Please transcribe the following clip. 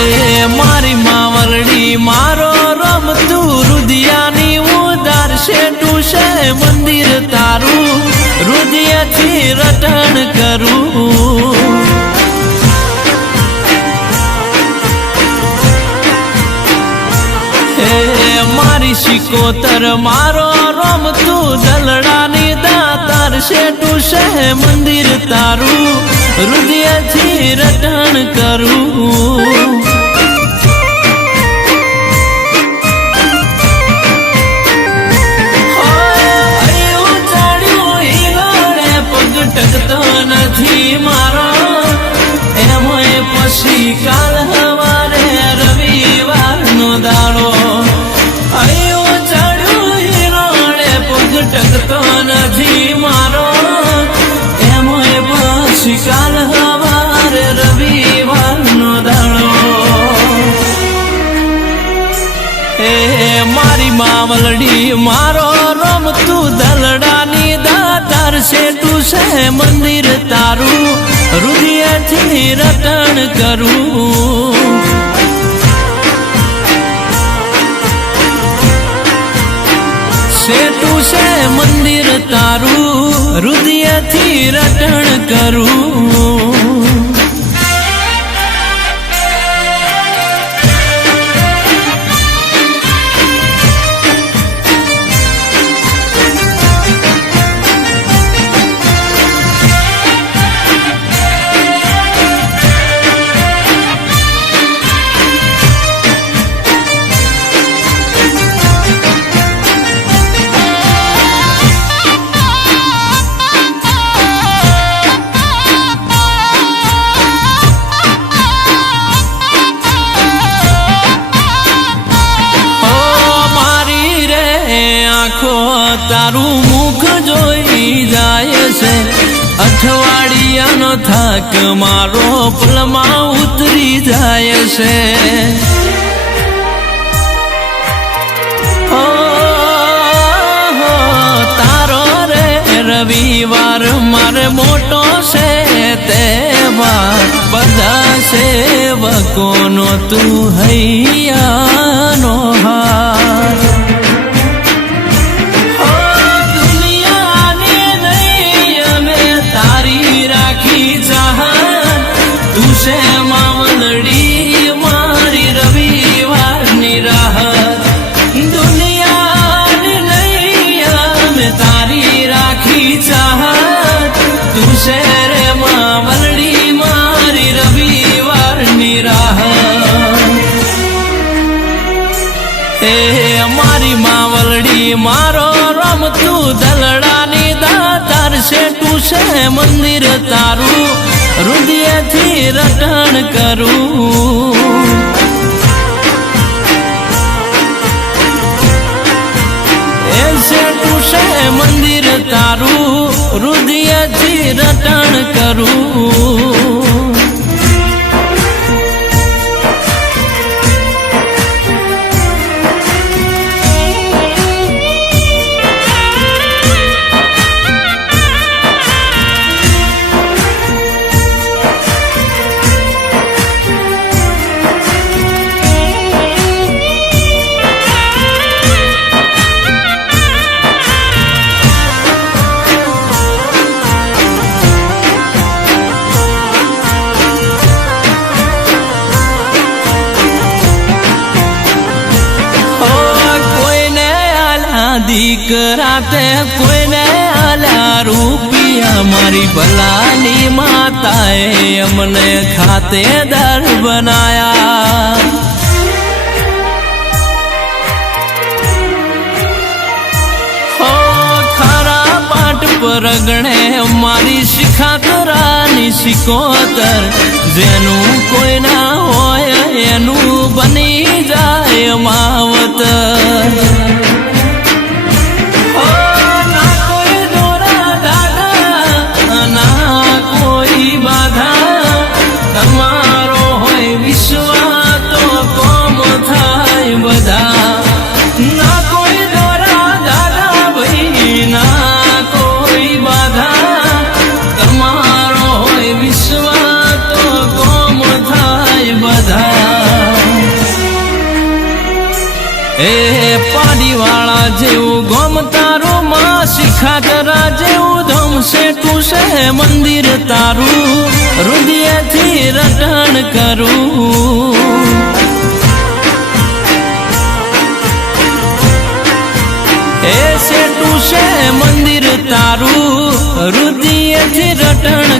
એ મારી માવલડી મારો રમતું રુદિયાની ઉદાર શેઠું છે મંદિર તારું રુદિયાથી રટણ કરું મારી શિકોતર મારો રમતું દલડાની દાતાર શેઠું છે મંદિર તારું હૃદયથી રટણ કરું પગ ટકતો નથી મારો એમાંય પછી કાલ હવારે રવિવારનો દાડો ટકતો નથી મારો એમાંય પછી કાલ હવારે રવિવારનો દાડો એ મારી મામલડી મારો રમતું દલડાની દાતાર શેઠું છે મંદિર તારું હૃદયથી રટણ કરું શેઠું છે મંદિર તારું હૃદયથી રટણ કરું તારું મુખ જોઈ જાય છે અઠવાડિયાનો થાક મારો પલમાં ઉતરી જાય છે તારો રે રવિવાર મારે મોટો છે તહેવાર બધા સેવકોનો તું હૈયાનો હાર તું છે મામલડી મારી રવિવારની રાહત દુનિયાની નૈયા મેં તારી રાખી ચાહત તું છે રે મામલડી મારી રવિવારની રાહત એ મારી માવલડી મારો રમતું દલડાની દાતાર શેઠું છે મંદિર તારું હૃદયથી રટણ કરું એ શેઠું છે મંદિર તારું હૃદયથી રટણ કરું દીકરા તે કોઈને આલ્યા રૂપિયા મારી ભલાની માતાએ અમને ખાતેદાર બનાયા હો ખરા પાટ પર ગણે મારી શિખાતરાની શિકોતર જેનું કોઈ ના હોય એનું બની જાય માવતર તમારો હોય વિશ્વાસ તો કોમ થાય બધા ના કોઈ દોરા દાદા ભાઈ ના કોઈ બાધા તમારો હોય વિશ્વાસ તો કોમ થાય બધા એ પાડીવાળા જેવું ગોમ તારું માં શિખાતરા જેવું ધમ સેટું છે મંદિર તારું હૃદયથી રટણ કરું એ સેટું છે મંદિર તારું હૃદયથી રટણ